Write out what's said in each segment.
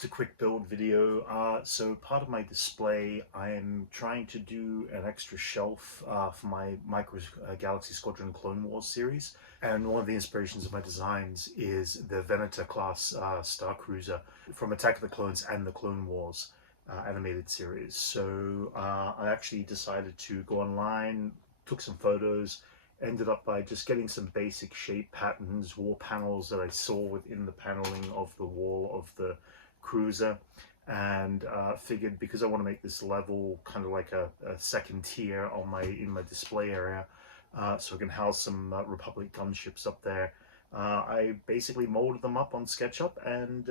Just a quick build video. So part of my display, I am trying to do an extra shelf for my Micro Galaxy Squadron Clone Wars series. And one of the inspirations of my designs is the Venator class Star Cruiser from Attack of the Clones and the Clone Wars animated series. So I actually decided to go online, took some photos, ended up by just getting some basic shape patterns, wall panels that I saw within the paneling of the wall of the cruiser, and figured because I want to make this level kind of like a second tier on in my display area, so I can house some Republic gunships up there. I basically molded them up on SketchUp and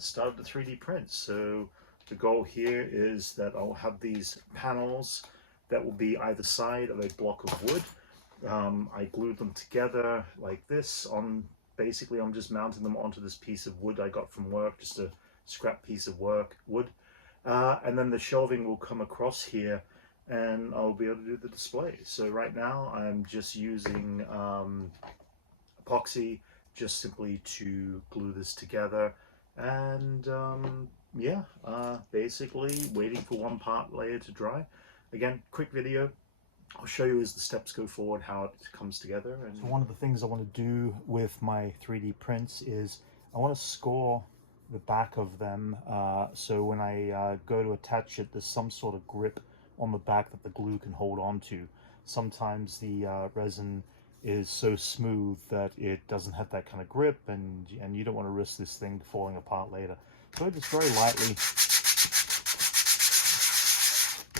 started the 3D print. So the goal here is that I'll have these panels that will be either side of a block of wood. I glued them together like this on, basically I'm just mounting them onto this piece of wood I got from work, just a scrap piece of wood. And then the shelving will come across here and I'll be able to do the display. So right now I'm just using epoxy just simply to glue this together, and yeah, basically waiting for one part layer to dry. Again, quick video. I'll show you as the steps go forward how it comes together. And so one of the things I want to do with my 3D prints is I want to score the back of them, so when I go to attach it, there's some sort of grip on the back that the glue can hold on to. Sometimes the resin is so smooth that it doesn't have that kind of grip, and you don't want to risk this thing falling apart later. So I just very lightly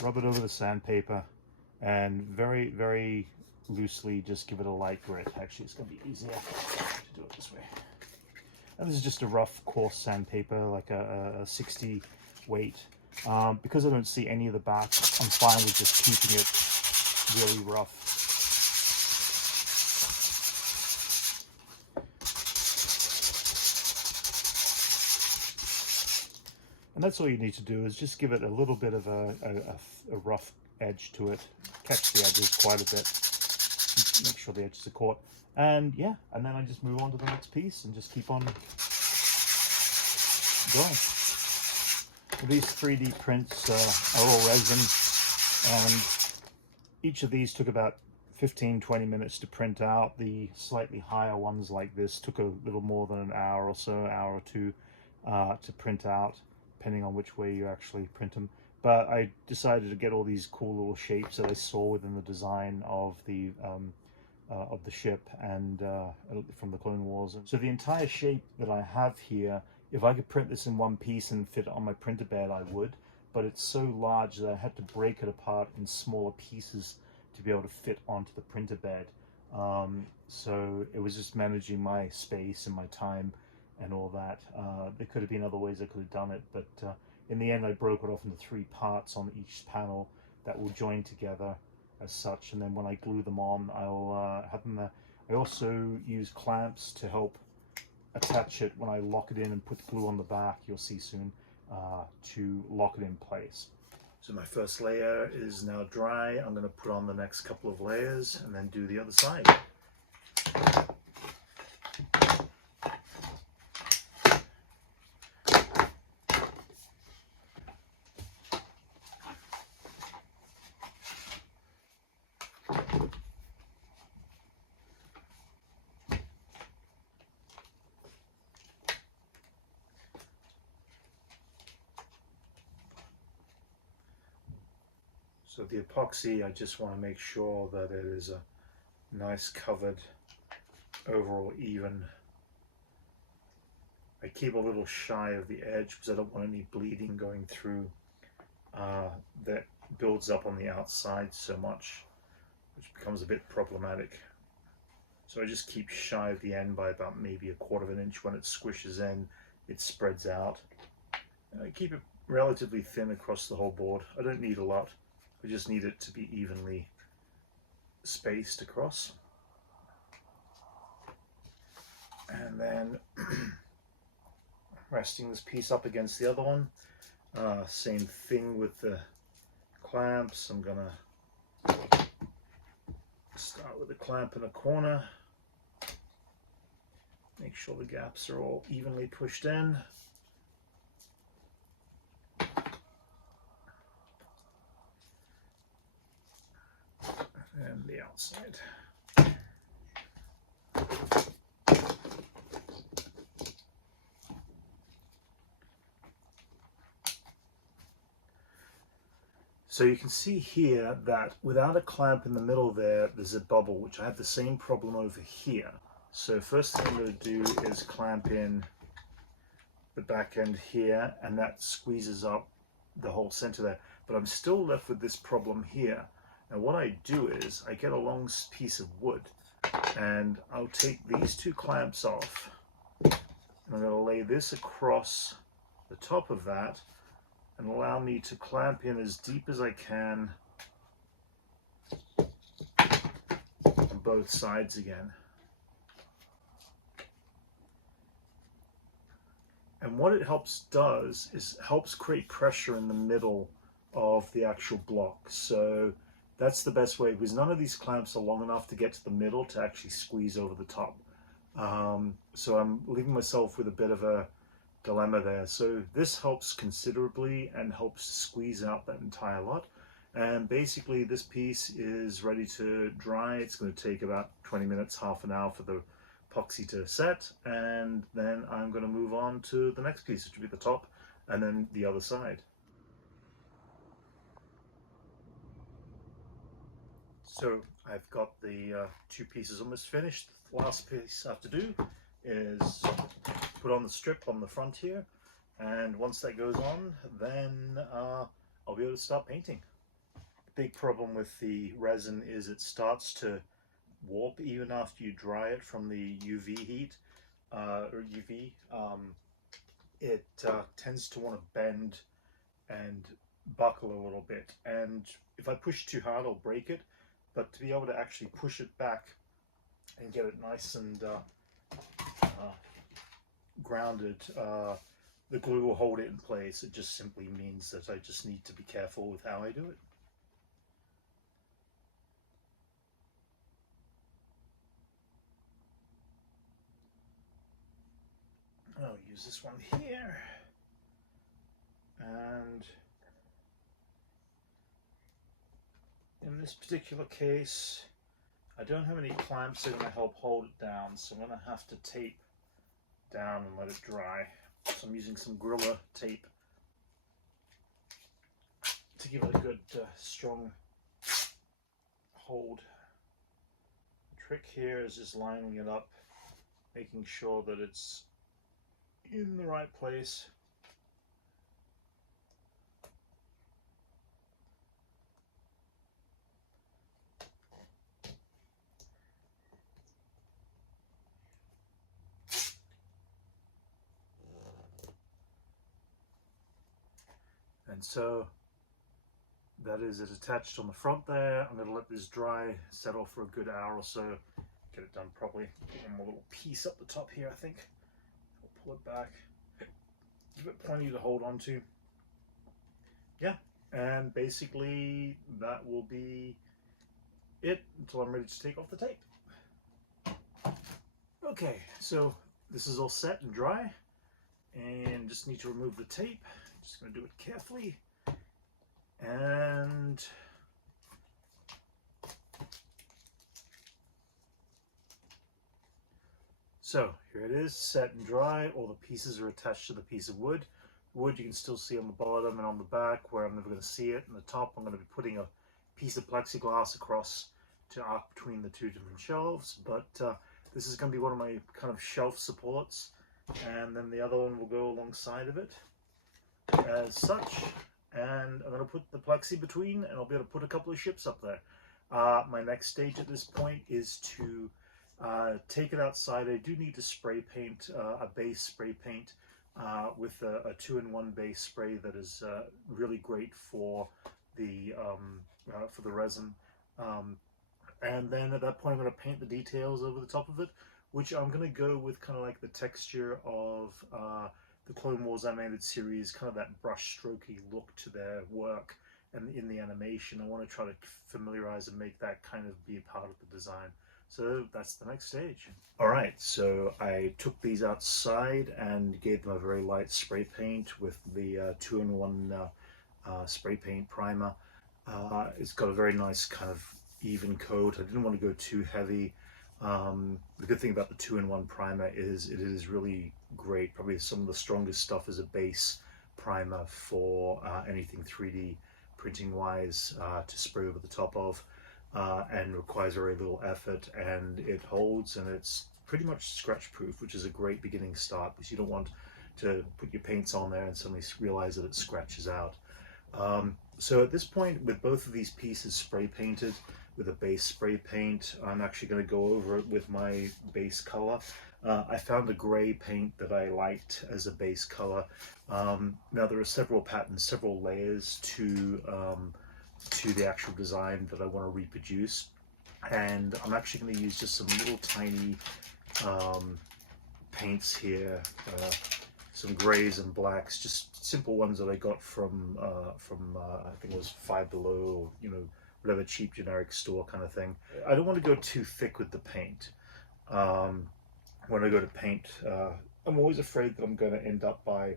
rub it over the sandpaper and very, very loosely just give it a light grit. Actually, it's going to be easier to do it this way. And this is just a rough, coarse sandpaper, like a 60 weight. Because I don't see any of the back, I'm fine with just keeping it really rough. And that's all you need to do, is just give it a little bit of a rough edge to it. Catch the edges quite a bit. Make sure the edges are caught. And yeah, and then I just move on to the next piece and just keep on going. These 3D prints are all resin, and each of these took about 15-20 minutes to print out. The slightly higher ones like this took a little more than an hour or so, hour or two to print out, depending on which way you actually print them. But I decided to get all these cool little shapes that I saw within the design of the ship and from the Clone Wars. So the entire shape that I have here, if I could print this in one piece and fit it on my printer bed, I would. But it's so large that I had to break it apart in smaller pieces to be able to fit onto the printer bed. So it was just managing my space and my time and all that. There could have been other ways I could have done it, but in the end I broke it off into 3 parts on each panel that will join together as such, and then when I glue them on, I'll have them there. I also use clamps to help attach it when I lock it in and put the glue on the back, you'll see soon, to lock it in place. So my first layer is now dry. I'm going to put on the next couple of layers and then do the other side. So the epoxy, I just want to make sure that it is a nice covered, overall even. I keep a little shy of the edge because I don't want any bleeding going through that builds up on the outside so much, which becomes a bit problematic. So I just keep shy of the end by about maybe 1/4 of an inch. When it squishes in, it spreads out. And I keep it relatively thin across the whole board. I don't need a lot. I just need it to be evenly spaced across. And then resting this piece up against the other one. Same thing with the clamps. I'm gonna start with a clamp in a corner. Make sure the gaps are all evenly pushed in. the outside. So you can see here that without a clamp in the middle there, there's a bubble, which I have the same problem over here. So first thing I'm going to do is clamp in the back end here, and that squeezes up the whole center there. But I'm still left with this problem here. Now what I do is I get a long piece of wood, and I'll take these two clamps off, and I'm going to lay this across the top of that, and allow me to clamp in as deep as I can on both sides again. And what it does is helps create pressure in the middle of the actual block. So that's the best way, because none of these clamps are long enough to get to the middle to actually squeeze over the top. So I'm leaving myself with a bit of a dilemma there. So this helps considerably and helps squeeze out that entire lot. And basically this piece is ready to dry. It's going to take about 20 minutes, half an hour for the epoxy to set, and then I'm going to move on to the next piece, which will be the top and then the other side. So I've got the two pieces almost finished. The last piece I have to do is put on the strip on the front here, and once that goes on, then I'll be able to start painting. The big problem with the resin is it starts to warp even after you dry it from the UV heat, or UV. It tends to want to bend and buckle a little bit, and if I push too hard I'll break it, but to be able to actually push it back and get it nice and grounded, the glue will hold it in place. It just simply means that I just need to be careful with how I do it. I'll use this one here, and in this particular case I don't have any clamps that are going to help hold it down, so I'm going to have to tape down and let it dry. So I'm using some Gorilla tape to give it a good strong hold. The trick here is just lining it up, making sure that it's in the right place. And so that is it attached on the front there. I'm going to let this dry, settle for a good hour or so, get it done properly. One more little piece up the top here, I think. I'll pull it back, give it plenty to hold on to. Yeah, and basically that will be it until I'm ready to take off the tape. Okay, so this is all set and dry, and just need to remove the tape. Just going to do it carefully, and so here it is, set and dry. All the pieces are attached to the piece of wood. Wood you can still see on the bottom and on the back where I'm never going to see it. And the top I'm going to be putting a piece of plexiglass across to arc between the two different shelves, but this is going to be one of my kind of shelf supports, and then the other one will go alongside of it as such, and I'm going to put the plexi between, and I'll be able to put a couple of ships up there. My next stage at this point is to take it outside. I do need to spray paint, a base spray paint with a 2-in-1 base spray that is really great for the resin. And then at that point I'm going to paint the details over the top of it, which I'm going to go with kind of like the texture of the Clone Wars animated series, kind of that brush strokey look to their work, and in the animation I want to try to familiarize and make that kind of be a part of the design. So that's the next stage. Alright, so I took these outside and gave them a very light spray paint with the 2-in-1 spray paint primer. It's got a very nice kind of even coat. I didn't want to go too heavy. The good thing about the 2-in-1 primer is it is really great, probably some of the strongest stuff as a base primer for anything 3D printing wise to spray over the top of, and requires very little effort, and it holds, and it's pretty much scratch proof, which is a great beginning start because you don't want to put your paints on there and suddenly realize that it scratches out. So at this point, with both of these pieces spray painted with a base spray paint, I'm actually going to go over it with my base color. I found a gray paint that I liked as a base color. Now there are several patterns, several layers to the actual design that I want to reproduce, and I'm actually going to use just some little tiny paints here, some grays and blacks, just simple ones that I got from I think it was Five Below, or, you know, whatever cheap generic store kind of thing. I don't want to go too thick with the paint. When I go to paint, I'm always afraid that I'm going to end up by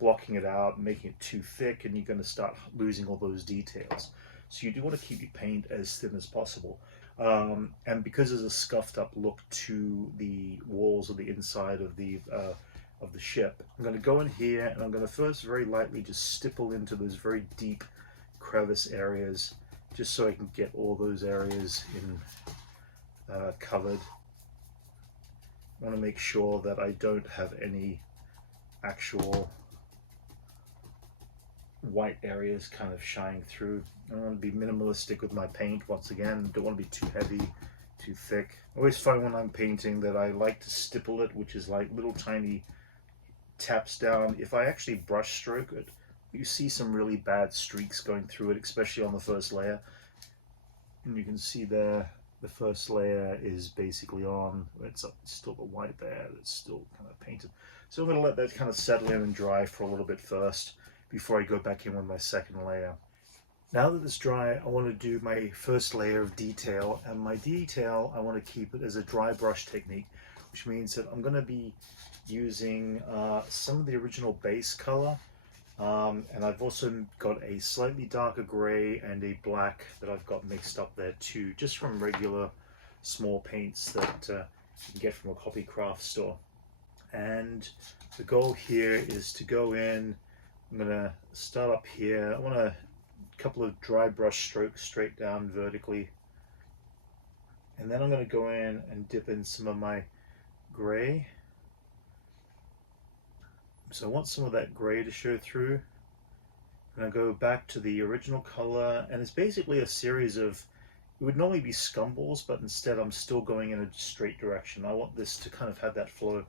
blocking it out and making it too thick, and you're going to start losing all those details. So you do want to keep your paint as thin as possible. And because there's a scuffed up look to the walls of the inside of the ship, I'm going to go in here and I'm going to first very lightly just stipple into those very deep crevice areas, just so I can get all those areas in covered. I want to make sure that I don't have any actual white areas kind of shining through. I want to be minimalistic with my paint once again. Don't want to be too heavy, too thick. I always find when I'm painting that I like to stipple it, which is like little tiny taps down. If I actually brush stroke it, you see some really bad streaks going through it, especially on the first layer. And you can see there, the first layer is basically on. It's still the white there that's still kind of painted. So I'm going to let that kind of settle in and dry for a little bit first before I go back in with my second layer. Now that it's dry, I want to do my first layer of detail, and my detail, I want to keep it as a dry brush technique, which means that I'm going to be using some of the original base color, and I've also got a slightly darker gray and a black that I've got mixed up there too, just from regular small paints that you can get from a copy craft store. And the goal here is to go in. I'm going to start up here. I want a couple of dry brush strokes straight down vertically, and then I'm going to go in and dip in some of my gray. So I want some of that gray to show through, and I go back to the original color, and it's basically a series of, it would normally be scumballs, but instead I'm still going in a straight direction. I want this to kind of have that flow.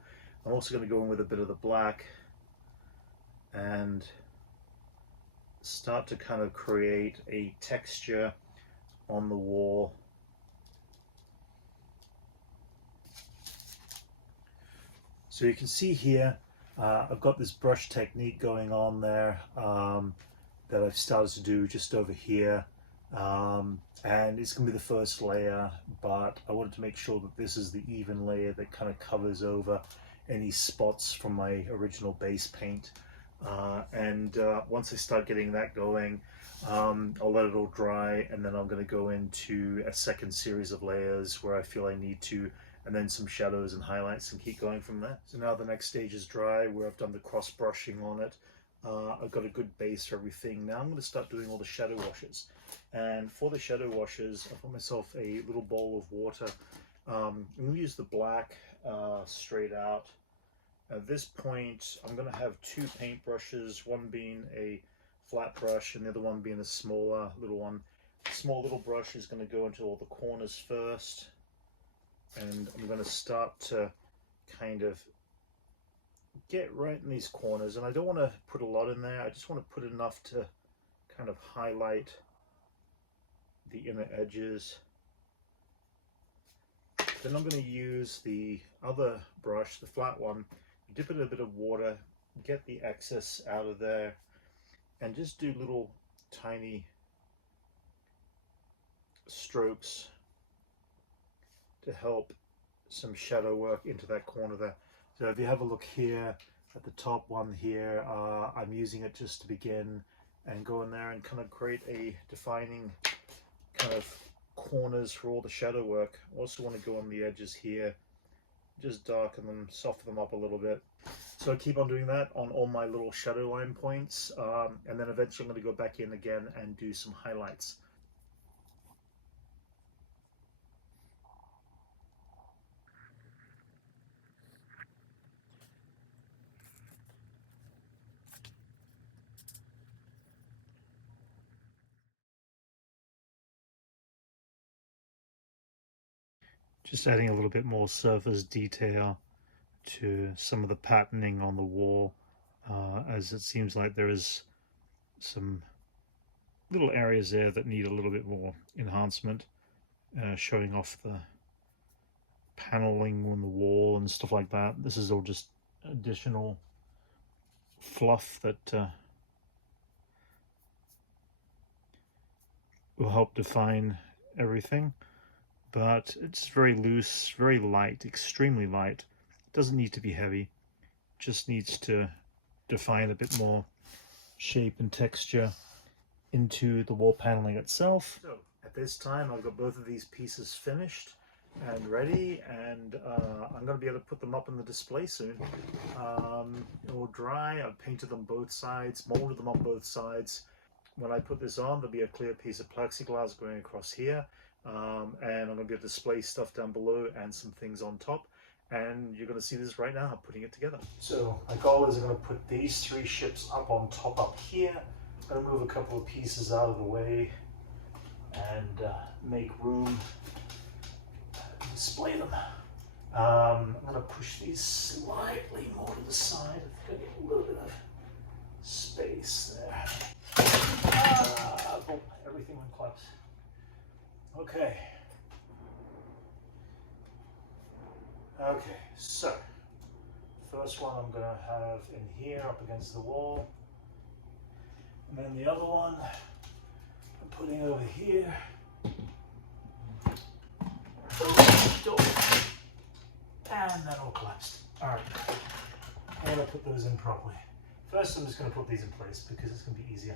I'm also going to go in with a bit of the black and start to kind of create a texture on the wall. So you can see here, I've got this brush technique going on there that I've started to do just over here, and it's going to be the first layer, but I wanted to make sure that this is the even layer that kind of covers over any spots from my original base paint. And once I start getting that going, I'll let it all dry, and then I'm going to go into a second series of layers where I feel I need to, and then some shadows and highlights, and keep going from there. So now the next stage is dry, where I've done the cross brushing on it. I've got a good base for everything. Now I'm going to start doing all the shadow washes. And for the shadow washes, I put myself a little bowl of water. I'm going to use the black straight out. At this point, I'm going to have two paint brushes, one being a flat brush and the other one being a smaller little one. The small little brush is going to go into all the corners first, and I'm going to start to kind of get right in these corners, and I don't want to put a lot in there. I just want to put enough to kind of highlight the inner edges. Then I'm going to use the other brush, the flat one, dip it in a bit of water, get the excess out of there, and just do little tiny strokes to help some shadow work into that corner there. So if you have a look here at the top one here, I'm using it just to begin and go in there and kind of create a defining kind of corners for all the shadow work. I also want to go on the edges here, just darken them, soften them up a little bit. So I keep on doing that on all my little shadow line points, and then eventually I'm going to go back in again and do some highlights. Just adding a little bit more surface detail to some of the patterning on the wall, as it seems like there is some little areas there that need a little bit more enhancement, showing off the paneling on the wall and stuff like that. This is all just additional fluff that will help define everything, but it's very loose, very light, extremely light. It doesn't need to be heavy, just needs to define a bit more shape and texture into the wall paneling itself. So at this time I've got both of these pieces finished and ready, and I'm going to be able to put them up in the display soon. It will dry. I've painted them both sides, molded them on both sides. When I put this on, there'll be a clear piece of plexiglass going across here, and I'm going to be able to display stuff down below and some things on top, and you're going to see this right now. I'm putting it together. So my goal is I'm going to put these three ships up on top up here. I'm going to move a couple of pieces out of the way and make room to display them. I'm going to push these slightly more to the side. I think I get a little bit of space there. Oh, everything went close. Okay. Okay, so first one I'm going to have in here up against the wall. And then the other one I'm putting over here. And that all collapsed. Alright. I'm going to put those in properly. First I'm just going to put these in place because it's going to be easier.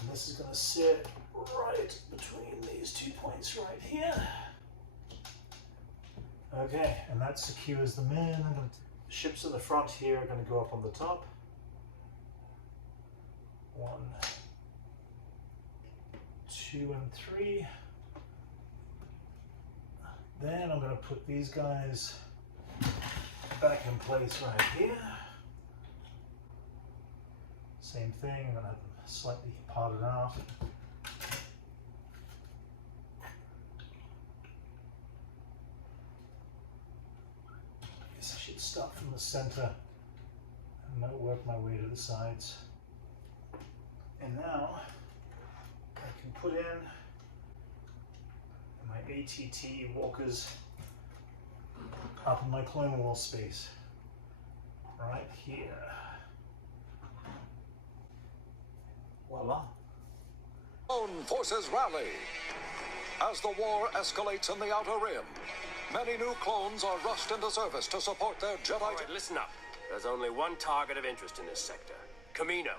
And this is going to sit right between these 2 points right here. Okay, and that secures them in. The ships in the front here are going to go up on the top. 1, 2, and 3. Then I'm going to put these guys back in place right here. Same thing, I'm going to have them slightly parted out. I guess I should start from the center and might work my way to the sides. And now I can put in my ATT walkers up in my clone wall space right here. Voila. Clone forces rally. As the war escalates in the Outer Rim, many new clones are rushed into service to support their Jedi. All right, listen up. There's only one target of interest in this sector. Camino.